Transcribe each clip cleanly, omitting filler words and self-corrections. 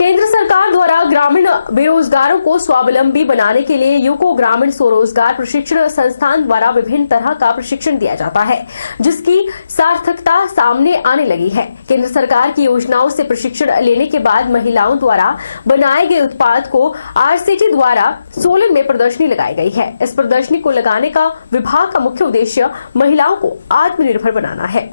केंद्र सरकार द्वारा ग्रामीण बेरोजगारों को स्वावलंबी बनाने के लिए यूको ग्रामीण स्वरोजगार प्रशिक्षण संस्थान द्वारा विभिन्न तरह का प्रशिक्षण दिया जाता है, जिसकी सार्थकता सामने आने लगी है। केंद्र सरकार की योजनाओं से प्रशिक्षण लेने के बाद महिलाओं द्वारा बनाए गए उत्पाद को आरसीटी द्वारा सोलन में प्रदर्शनी लगाई गई है। इस प्रदर्शनी को लगाने का विभाग का मुख्य उद्देश्य महिलाओं को आत्मनिर्भर बनाना है।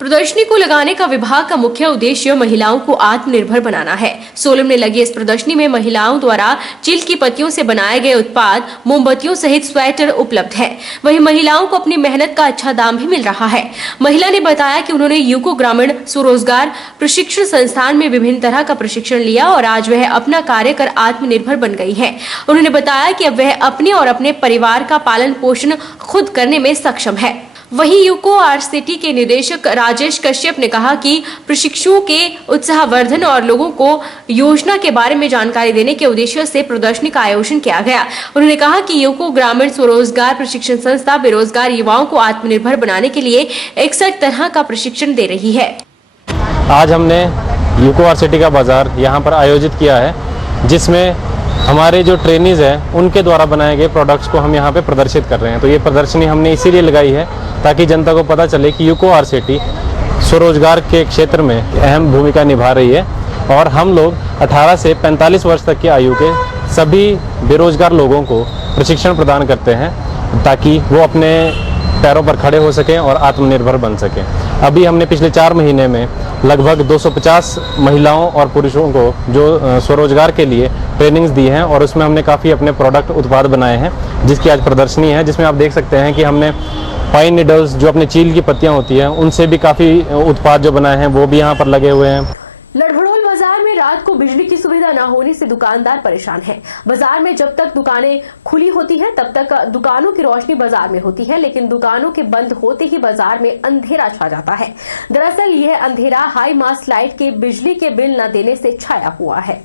प्रदर्शनी को लगाने का विभाग का मुख्य उद्देश्य महिलाओं को आत्मनिर्भर बनाना है। सोलन में लगी इस प्रदर्शनी में महिलाओं द्वारा चील की पत्तियों से बनाए गए उत्पाद, मोमबत्तियों सहित स्वेटर उपलब्ध है। वहीं महिलाओं को अपनी मेहनत का अच्छा दाम भी मिल रहा है। महिला ने बताया कि उन्होंने यूको ग्रामीण स्वरोजगार प्रशिक्षण संस्थान में विभिन्न तरह का प्रशिक्षण लिया और आज वह अपना कार्य कर आत्मनिर्भर बन गई है। उन्होंने बताया कि अब वह अपने और अपने परिवार का पालन पोषण खुद करने में सक्षम है। वहीं यूको आरसीटी के निदेशक राजेश कश्यप ने कहा कि प्रशिक्षुओं के उत्साहवर्धन और लोगों को योजना के बारे में जानकारी देने के उद्देश्य से प्रदर्शनी का आयोजन किया गया। उन्होंने कहा कि यूको ग्रामीण स्वरोजगार प्रशिक्षण संस्था बेरोजगार युवाओं को आत्मनिर्भर बनाने के लिए 61 तरह का प्रशिक्षण दे रही है। आज हमने यूको आरसीटी का बाजार यहाँ पर आयोजित किया है, जिसमें हमारे जो ट्रेनीज हैं उनके द्वारा बनाए गए प्रोडक्ट्स को हम यहाँ पे प्रदर्शित कर रहे हैं। तो ये प्रदर्शनी हमने इसीलिए लगाई है ताकि जनता को पता चले कि यूको आरसीटी स्वरोजगार के क्षेत्र में अहम भूमिका निभा रही है और हम लोग 18 से 45 वर्ष तक की आयु के सभी बेरोजगार लोगों को प्रशिक्षण प्रदान करते हैं ताकि वो अपने पैरों पर खड़े हो सकें और आत्मनिर्भर बन सकें। अभी हमने पिछले 4 महीने में लगभग 250 महिलाओं और पुरुषों को जो स्वरोजगार के लिए ट्रेनिंग्स दी हैं और उसमें हमने काफ़ी अपने प्रोडक्ट उत्पाद बनाए हैं, जिसकी आज प्रदर्शनी है, जिसमें आप देख सकते हैं कि हमने पाइन नीडल्स जो अपने चील की पत्तियां होती हैं उनसे भी काफ़ी उत्पाद जो बनाए हैं वो भी यहाँ पर लगे हुए हैं। लड़भड़ोल बाजार में रात को बिजली की सुविधा न होने से दुकानदार परेशान हैं। बाजार में जब तक दुकानें खुली होती हैं तब तक दुकानों की रोशनी बाजार में होती है, लेकिन दुकानों के बंद होते ही बाजार में अंधेरा छा जाता है। दरअसल यह अंधेरा हाई मास्ट लाइट के बिजली के बिल न देने से छाया हुआ है।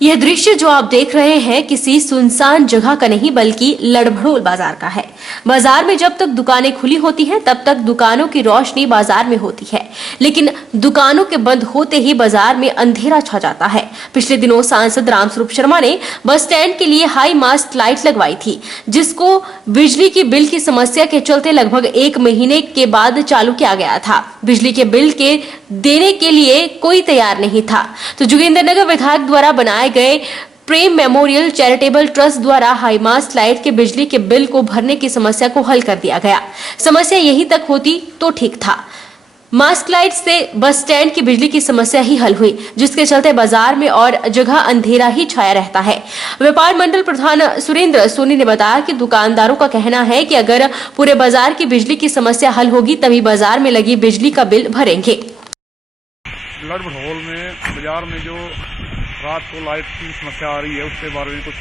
यह दृश्य जो आप देख रहे हैं किसी सुनसान जगह का नहीं बल्कि लड़भड़ोल बाजार का है। बाजार में जब तक दुकानें खुली होती हैं तब तक दुकानों की रोशनी बाजार में होती है, लेकिन दुकानों के बंद होते ही बाजार में अंधेरा छा जाता है। पिछले दिनों सांसद रामस्वरूप शर्मा ने बस स्टैंड के लिए हाई मास्ट लाइट लगवाई थी, जिसको बिजली की बिल की समस्या के चलते लगभग 1 महीने के बाद चालू किया गया था। बिजली के बिल के देने के लिए कोई तैयार नहीं था, तो जोगिंदरनगर विधायक द्वारा बनाए गए प्रेम मेमोरियल चैरिटेबल ट्रस्ट द्वारा हाई मास्ट लाइट के बिजली के बिल को भरने की समस्या को हल कर दिया गया। समस्या यहीं तक होती तो ठीक था। मास्क लाइट से बस स्टैंड की बिजली की समस्या ही हल हुई, जिसके चलते बाजार में और जगह अंधेरा ही छाया रहता है। व्यापार मंडल प्रधान सुरेंद्र सोनी ने बताया कि दुकानदारों का कहना है कि अगर पूरे बाजार की बिजली की समस्या हल होगी तभी बाजार में लगी बिजली का बिल भरेंगे। लड़भड़ोल में बाजार में जो रात को लाइट की समस्या आ रही है उसके बारे में कुछ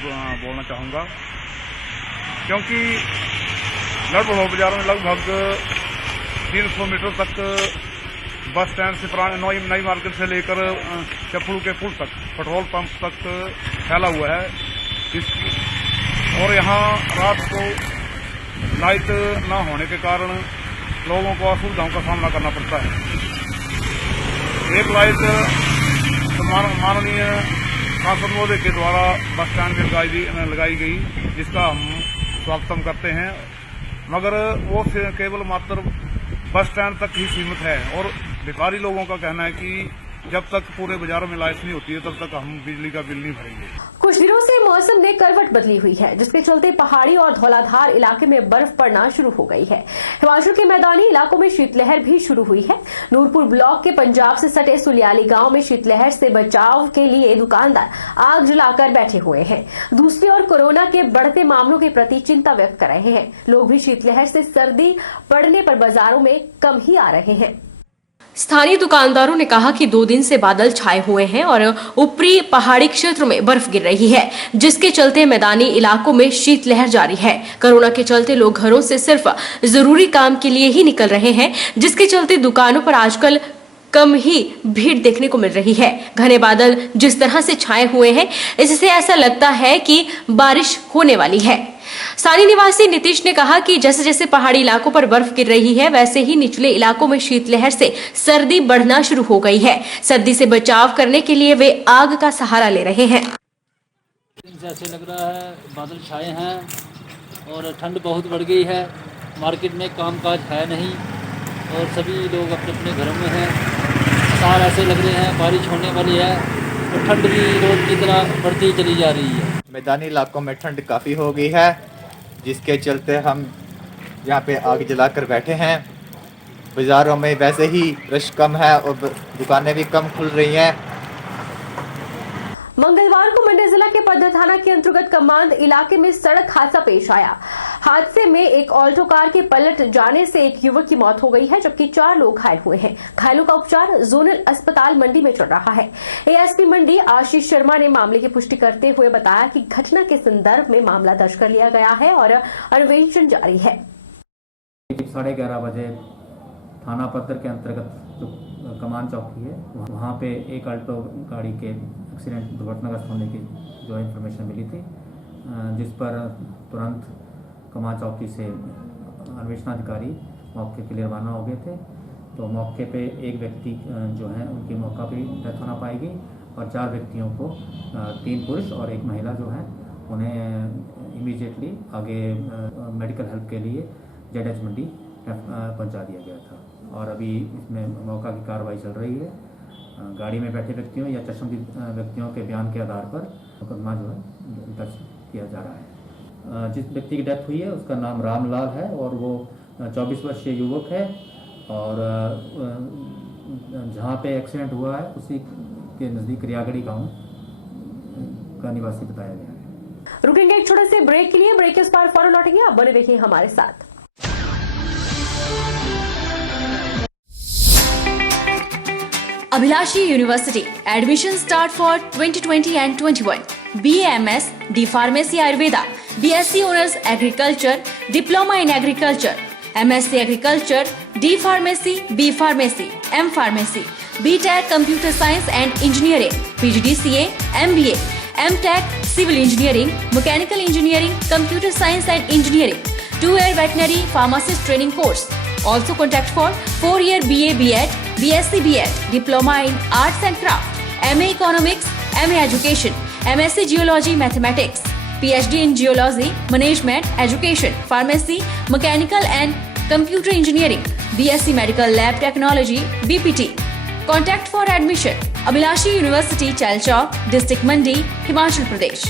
बोलना चाहूँगा, क्योंकि लड़भड़ोल बाजार में लगभग 300 मीटर तक बस स्टैंड से पुराने नई मार्केट से लेकर चप्पू के पुल तक पेट्रोल पंप तक फैला हुआ है। और यहाँ रात को लाइट न होने के कारण लोगों को असुविधाओं का सामना करना पड़ता है। एक लाइट माननीय सांसद महोदय के द्वारा बस स्टैंड में लगाई गई, जिसका हम स्वागत करते हैं, मगर वो केवल मात्र बस स्टैंड तक ही सीमित है। और व्यापारी लोगों का कहना है कि जब तक पूरे बाजारों में लाइट नहीं होती है तब तक हम बिजली का बिल नहीं भरेंगे। कुछ दिनों से मौसम ने करवट बदली हुई है, जिसके चलते पहाड़ी और धौलाधार इलाके में बर्फ पड़ना शुरू हो गई है। हिमाचल के मैदानी इलाकों में शीतलहर भी शुरू हुई है। नूरपुर ब्लॉक के पंजाब से सटे सुलियाली गांव में शीतलहर से बचाव के लिए दुकानदार आग जलाकर बैठे हुए हैं। दूसरी ओर कोरोना के बढ़ते मामलों के प्रति चिंता व्यक्त कर रहे हैं। लोग भी शीतलहर से सर्दी पड़ने पर बाजारों में कम ही आ रहे हैं। स्थानीय दुकानदारों ने कहा कि 2 दिन से बादल छाए हुए हैं और ऊपरी पहाड़ी क्षेत्र में बर्फ गिर रही है, जिसके चलते मैदानी इलाकों में शीतलहर जारी है। कोरोना के चलते लोग घरों से सिर्फ जरूरी काम के लिए ही निकल रहे हैं, जिसके चलते दुकानों पर आजकल कम ही भीड़ देखने को मिल रही है। घने बादल जिस तरह से छाए हुए हैं, इससे ऐसा लगता है कि बारिश होने वाली है। स्थानीय निवासी नीतीश ने कहा कि जैसे जैसे पहाड़ी इलाकों पर बर्फ गिर रही है, वैसे ही निचले इलाकों में शीतलहर से सर्दी बढ़ना शुरू हो गई है। सर्दी से बचाव करने के लिए वे आग का सहारा ले रहे हैं। जैसे लग रहा है बादल छाए हैं और ठंड बहुत बढ़ गई है। मार्केट में कामकाज है नहीं और सभी लोग अपने अपने घरों में हैं। साल ऐसे लग रहे हैं बारिश होने वाली है और ठंड भी रोज की तरह बढ़ती चली जा रही है। मैदानी इलाकों में ठंड काफ़ी हो गई है, जिसके चलते हम यहाँ पे आग जलाकर बैठे हैं। बाज़ारों में वैसे ही रश कम है और दुकानें भी कम खुल रही हैं। मंगलवार को मंडी जिला के पद्धा थाना के अंतर्गत कमांद इलाके में सड़क हादसा पेश आया। हादसे में एक ऑल्टो कार के पलट जाने से एक युवक की मौत हो गई है, जबकि 4 लोग घायल हुए हैं। घायलों का उपचार जोनल अस्पताल मंडी में चल रहा है। एएसपी मंडी आशीष शर्मा ने मामले की पुष्टि करते हुए बताया कि घटना के संदर्भ में मामला दर्ज कर लिया गया है और अन्वेषण जारी है। 11:30 बजे थाना पत्थर के अंतर्गत जो कमान चौकी है, वहाँ पे एक अल्टो गाड़ी के एक्सीडेंट दुर्घटनाग्रस्त होने की जो इन्फॉर्मेशन मिली थी, जिस पर तुरंत कमान चौकी से अन्वेषणाधिकारी मौके के लिए रवाना हो गए थे। तो मौके पे एक व्यक्ति जो है उनकी मौका पर डेथ होना पाएगी और 4 व्यक्तियों को 3 पुरुष और 1 महिला जो है उन्हें इमीडिएटली आगे मेडिकल हेल्प के लिए जेडएच मंडी पहुंचा दिया गया था और अभी इसमें मौका की कार्रवाई चल रही है। गाड़ी में बैठे व्यक्तियों या चश्मदीद व्यक्तियों के बयान के आधार पर मुकदमा जो है दर्ज किया जा रहा है। जिस व्यक्ति की डेथ हुई है उसका नाम रामलाल है और वो 24 वर्षीय युवक है और जहाँ पे एक्सीडेंट हुआ है उसी के नज़दीक रियागढ़ी गाँव का निवासी बताया गया है। रुकेंगे एक छोटे से ब्रेक के लिए। ब्रेक के उस पार फौरन लौटेंगे, आप बने रहिए हमारे साथ। Abhilashi University admission start for 2020 and 21. BAMS, D Pharmacy Ayurveda, BSc Honors Agriculture, Diploma in Agriculture, MSc Agriculture, D Pharmacy, B Pharmacy, M Pharmacy, BTech Computer Science and Engineering, PGDCA, MBA, MTech Civil Engineering, Mechanical Engineering, Computer Science and Engineering, 2-year Veterinary Pharmacist Training Course. Also contact for 4-year BA B.Ed, BSc B.Ed, Diploma in Arts and Craft, MA Economics, MA Education, MSc Geology Mathematics, PhD in Geology, Management, Education, Pharmacy, Mechanical and Computer Engineering, BSc Medical Lab Technology, BPT. Contact for admission. Abhilashi University, Chalchowk, District Mandi, Himachal Pradesh.